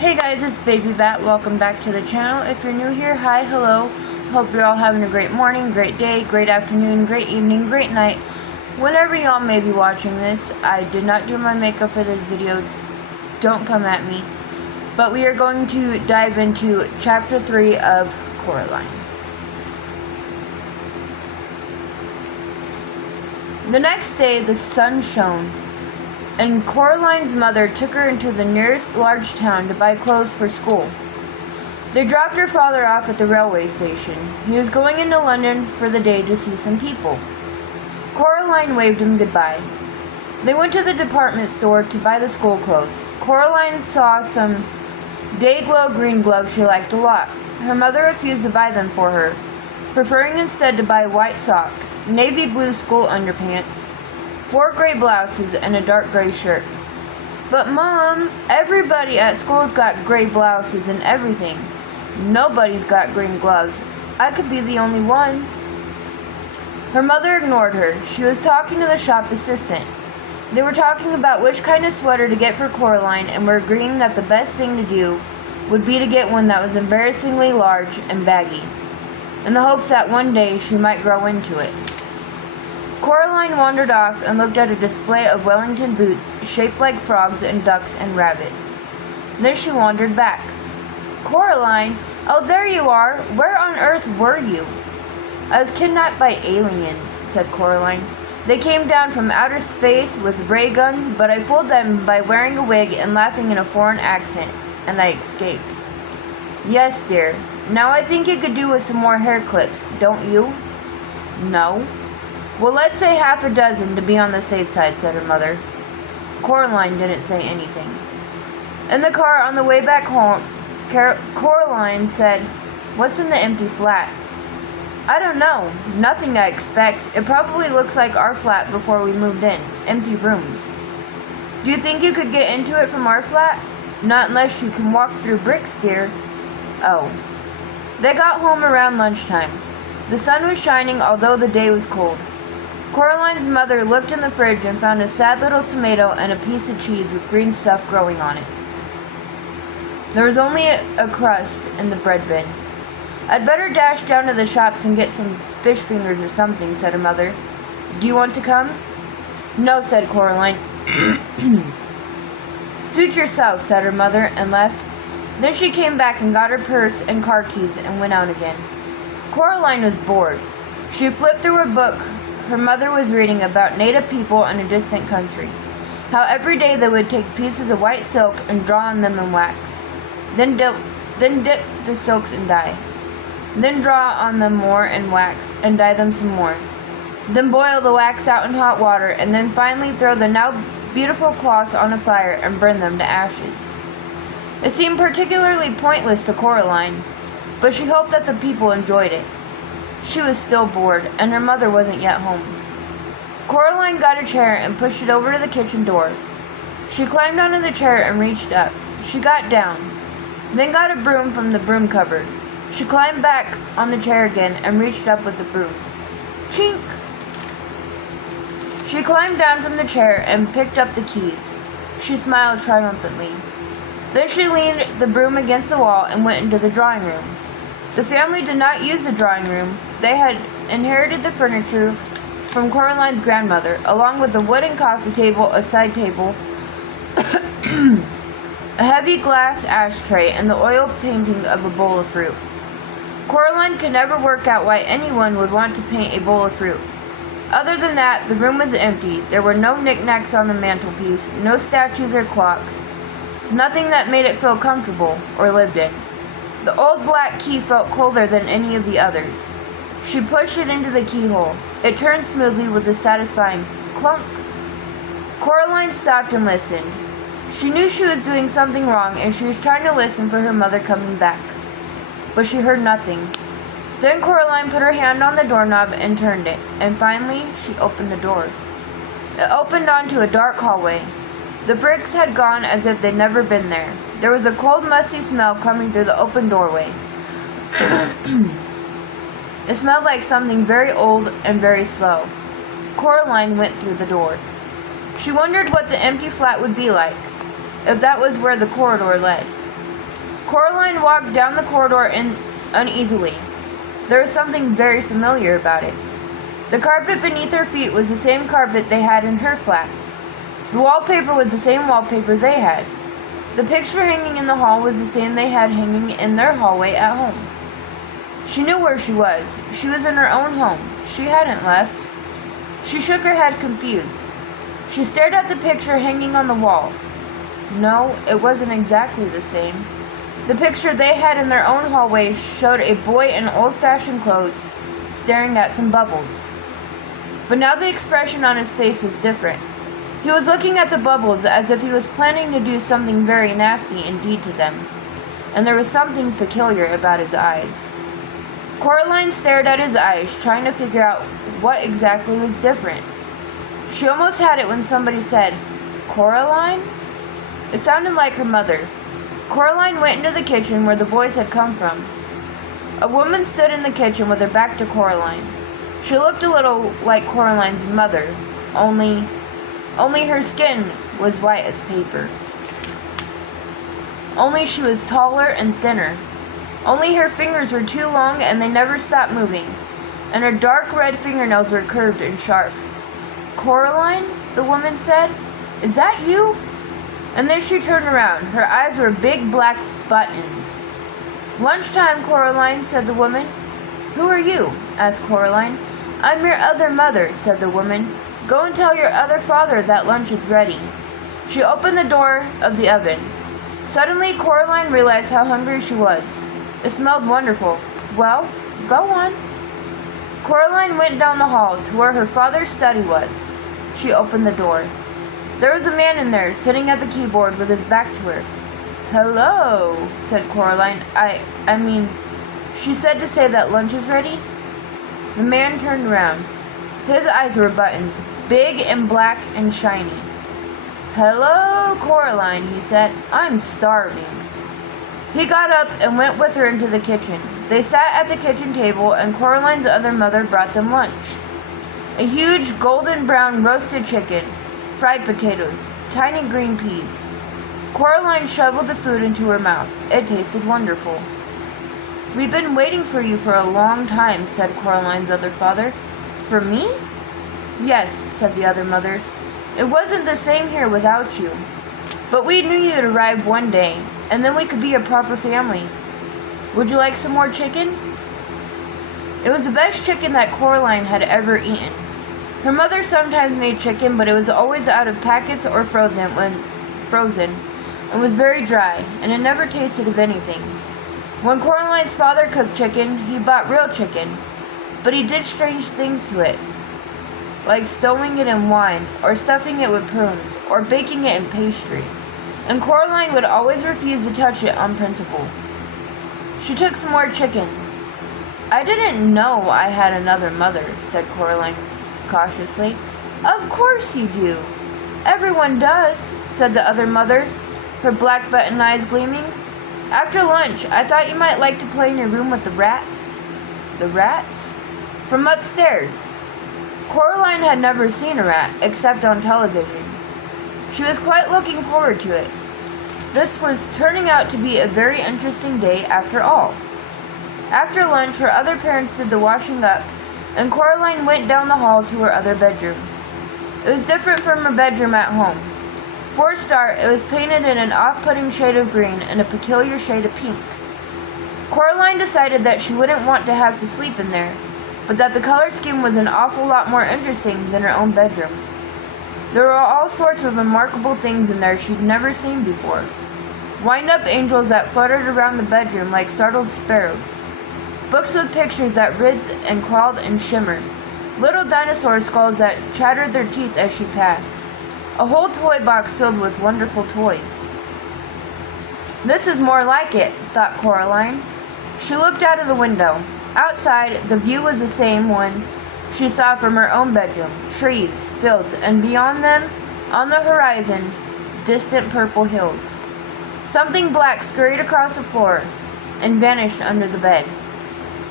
Hey guys, it's Baby Bat. Welcome back to the channel. If you're new here, hi, hello. Hope you're all having a great morning, great day, great afternoon, great evening, great night. Whenever y'all may be watching this, I did not do my makeup for this video. Don't come at me. But we are going to dive into Chapter 3 of Coraline. The next day, the sun shone, and Coraline's mother took her into the nearest large town to buy clothes for school. They dropped her father off at the railway station. He was going into London for the day to see some people. Coraline waved him goodbye. They went to the department store to buy the school clothes. Coraline saw some day-glow green gloves she liked a lot. Her mother refused to buy them for her, preferring instead to buy white socks, navy blue school underpants, 4 gray blouses, and a dark gray shirt. But Mom, everybody at school's got gray blouses and everything. Nobody's got green gloves. I could be the only one. Her mother ignored her. She was talking to the shop assistant. They were talking about which kind of sweater to get for Coraline and were agreeing that the best thing to do would be to get one that was embarrassingly large and baggy, in the hopes that one day she might grow into it. Coraline wandered off and looked at a display of Wellington boots shaped like frogs and ducks and rabbits. Then she wandered back. Coraline, oh, there you are. Where on earth were you? I was kidnapped by aliens, said Coraline. They came down from outer space with ray guns, but I fooled them by wearing a wig and laughing in a foreign accent, and I escaped. Yes, dear. Now I think you could do with some more hair clips, don't you? No. Well, let's say half a dozen to be on the safe side, said her mother. Coraline didn't say anything. In the car on the way back home, Coraline said, "What's in the empty flat?" I don't know. Nothing, I expect. It probably looks like our flat before we moved in. Empty rooms. Do you think you could get into it from our flat? Not unless you can walk through bricks, dear. Oh. They got home around lunchtime. The sun was shining, although the day was cold. Coraline's mother looked in the fridge and found a sad little tomato and a piece of cheese with green stuff growing on it. There was only a crust in the bread bin. I'd better dash down to the shops and get some fish fingers or something, said her mother. Do you want to come? No, said Coraline. Suit yourself, said her mother, and left. Then she came back and got her purse and car keys and went out again. Coraline was bored. She flipped through a book her mother was reading about native people in a distant country. How every day they would take pieces of white silk and draw on them in wax. Then dip the silks in dye. Then draw on them more in wax and dye them some more. Then boil the wax out in hot water and then finally throw the now beautiful cloths on a fire and burn them to ashes. It seemed particularly pointless to Coraline, but she hoped that the people enjoyed it. She was still bored, and her mother wasn't yet home. Coraline got a chair and pushed it over to the kitchen door. She climbed onto the chair and reached up. She got down, then got a broom from the broom cupboard. She climbed back on the chair again and reached up with the broom. Chink! She climbed down from the chair and picked up the keys. She smiled triumphantly. Then she leaned the broom against the wall and went into the drawing room. The family did not use the drawing room. They had inherited the furniture from Coraline's grandmother, along with a wooden coffee table, a side table, a heavy glass ashtray, and the oil painting of a bowl of fruit. Coraline could never work out why anyone would want to paint a bowl of fruit. Other than that, the room was empty. There were no knickknacks on the mantelpiece, no statues or clocks, nothing that made it feel comfortable or lived in. The old black key felt colder than any of the others. She pushed it into the keyhole. It turned smoothly with a satisfying clunk. Coraline stopped and listened. She knew she was doing something wrong and she was trying to listen for her mother coming back. But she heard nothing. Then Coraline put her hand on the doorknob and turned it, and finally she opened the door. It opened onto a dark hallway. The bricks had gone as if they'd never been there. There was a cold, musty smell coming through the open doorway. It smelled like something very old and very slow. Coraline went through the door. She wondered what the empty flat would be like, if that was where the corridor led. Coraline walked down the corridor uneasily. There was something very familiar about it. The carpet beneath her feet was the same carpet they had in her flat. The wallpaper was the same wallpaper they had. The picture hanging in the hall was the same they had hanging in their hallway at home. She knew where she was. She was in her own home. She hadn't left. She shook her head, confused. She stared at the picture hanging on the wall. No, it wasn't exactly the same. The picture they had in their own hallway showed a boy in old-fashioned clothes staring at some bubbles. But now the expression on his face was different. He was looking at the bubbles as if he was planning to do something very nasty indeed to them, and there was something peculiar about his eyes. Coraline stared at his eyes, trying to figure out what exactly was different. She almost had it when somebody said, "Coraline?" It sounded like her mother. Coraline went into the kitchen where the voice had come from. A woman stood in the kitchen with her back to Coraline. She looked a little like Coraline's mother, only her skin was white as paper. Only she was taller and thinner. Only her fingers were too long and they never stopped moving, and her dark red fingernails were curved and sharp. "Coraline?" the woman said. "Is that you?" And then she turned around. Her eyes were big black buttons. "Lunchtime, Coraline," said the woman. "Who are you?" asked Coraline. "I'm your other mother," said the woman. "Go and tell your other father that lunch is ready." She opened the door of the oven. Suddenly, Coraline realized how hungry she was. It smelled wonderful. "Well, go on." Coraline went down the hall to where her father's study was. She opened the door. There was a man in there, sitting at the keyboard with his back to her. "Hello," said Coraline. I mean, she said to say that lunch is ready. The man turned around. His eyes were buttons, big and black and shiny. "Hello, Coraline," he said. "I'm starving." He got up and went with her into the kitchen. They sat at the kitchen table, and Coraline's other mother brought them lunch. A huge golden brown roasted chicken, fried potatoes, tiny green peas. Coraline shoveled the food into her mouth. It tasted wonderful. "We've been waiting for you for a long time," said Coraline's other father. "For me?" "Yes," said the other mother. "It wasn't the same here without you. But we knew you'd arrive one day, and then we could be a proper family. Would you like some more chicken?" It was the best chicken that Coraline had ever eaten. Her mother sometimes made chicken, but it was always out of packets or frozen, and was very dry, and it never tasted of anything. When Coraline's father cooked chicken, he bought real chicken, but he did strange things to it, like stowing it in wine, or stuffing it with prunes, or baking it in pastry, and Coraline would always refuse to touch it on principle. She took some more chicken. "I didn't know I had another mother," said Coraline cautiously. "Of course you do. Everyone does," said the other mother, her black button eyes gleaming. "After lunch, I thought you might like to play in your room with the rats." "The rats?" "From upstairs." Coraline had never seen a rat, except on television. She was quite looking forward to it. This was turning out to be a very interesting day after all. After lunch, her other parents did the washing up, and Coraline went down the hall to her other bedroom. It was different from her bedroom at home. For a start, it was painted in an off-putting shade of green and a peculiar shade of pink. Coraline decided that she wouldn't want to have to sleep in there, but that the color scheme was an awful lot more interesting than her own bedroom. There were all sorts of remarkable things in there she'd never seen before. Wind-up angels that fluttered around the bedroom like startled sparrows. Books with pictures that writhed and crawled and shimmered. Little dinosaur skulls that chattered their teeth as she passed. A whole toy box filled with wonderful toys. "This is more like it," thought Coraline. She looked out of the window. Outside, the view was the same one she saw from her own bedroom. Trees, fields, and beyond them, on the horizon, distant purple hills. Something black scurried across the floor and vanished under the bed.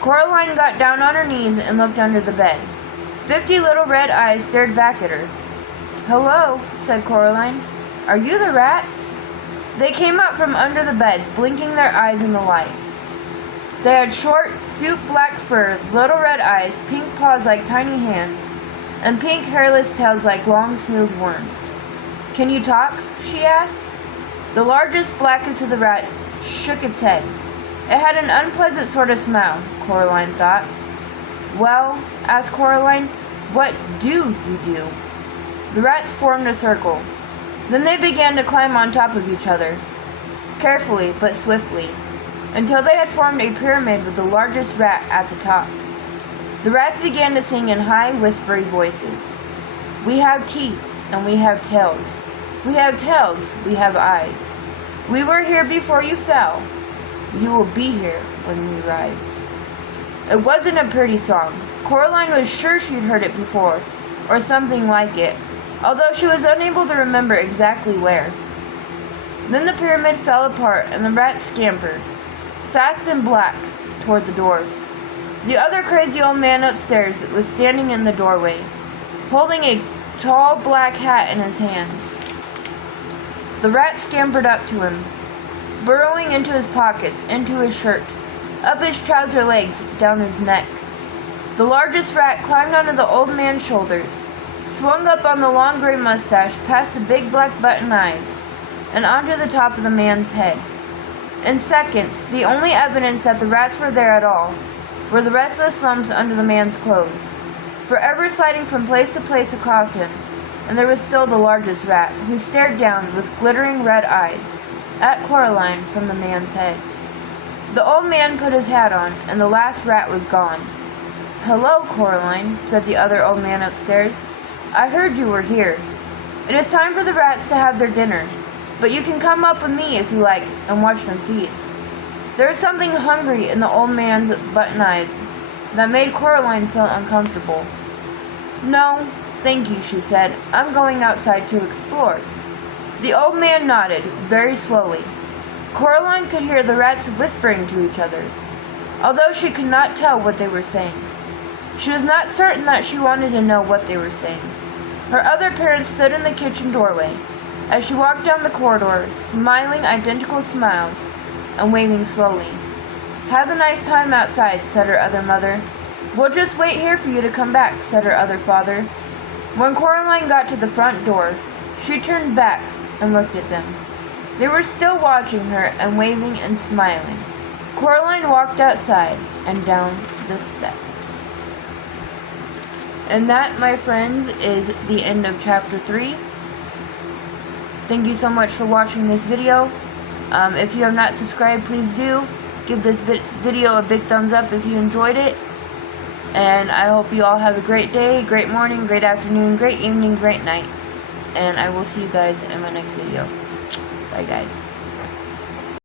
Coraline got down on her knees and looked under the bed. 50 little red eyes stared back at her. "Hello," said Coraline. "Are you the rats?" They came up from under the bed, blinking their eyes in the light. They had short, soup-black fur, little red eyes, pink paws like tiny hands, and pink hairless tails like long, smooth worms. "Can you talk?" she asked. The largest, blackest of the rats shook its head. It had an unpleasant sort of smile, Coraline thought. "Well," asked Coraline, "what do you do?" The rats formed a circle. Then they began to climb on top of each other, carefully but swiftly, until they had formed a pyramid with the largest rat at the top. The rats began to sing in high, whispery voices. "We have teeth, and we have tails. We have tails, we have eyes. We were here before you fell. You will be here when we rise." It wasn't a pretty song. Coraline was sure she'd heard it before, or something like it, although she was unable to remember exactly where. Then the pyramid fell apart and the rats scampered, fast and black, toward the door. The other crazy old man upstairs was standing in the doorway, holding a tall black hat in his hands. The rats scampered up to him, burrowing into his pockets, into his shirt, up his trouser legs, down his neck. The largest rat climbed onto the old man's shoulders, swung up on the long gray mustache past the big black button eyes, and onto the top of the man's head. In seconds, the only evidence that the rats were there at all were the restless lumps under the man's clothes, forever sliding from place to place across him, and there was still the largest rat, who stared down with glittering red eyes at Coraline from the man's head. The old man put his hat on, and the last rat was gone. "Hello, Coraline," said the other old man upstairs. "I heard you were here. It is time for the rats to have their dinner, but you can come up with me if you like and watch them feed." There was something hungry in the old man's button eyes that made Coraline feel uncomfortable. "No, thank you," she said. "I'm going outside to explore." The old man nodded, very slowly. Coraline could hear the rats whispering to each other, although she could not tell what they were saying. She was not certain that she wanted to know what they were saying. Her other parents stood in the kitchen doorway as she walked down the corridor, smiling identical smiles and waving slowly. "Have a nice time outside," said her other mother. "We'll just wait here for you to come back," said her other father. When Coraline got to the front door, she turned back and looked at them. They were still watching her and waving and smiling. Coraline walked outside and down the steps. And that, my friends, is the end of chapter 3. Thank you so much for watching this video. If you have not subscribed, please do. Give this video a big thumbs up if you enjoyed it. And I hope you all have a great day, great morning, great afternoon, great evening, great night. And I will see you guys in my next video. Bye, guys.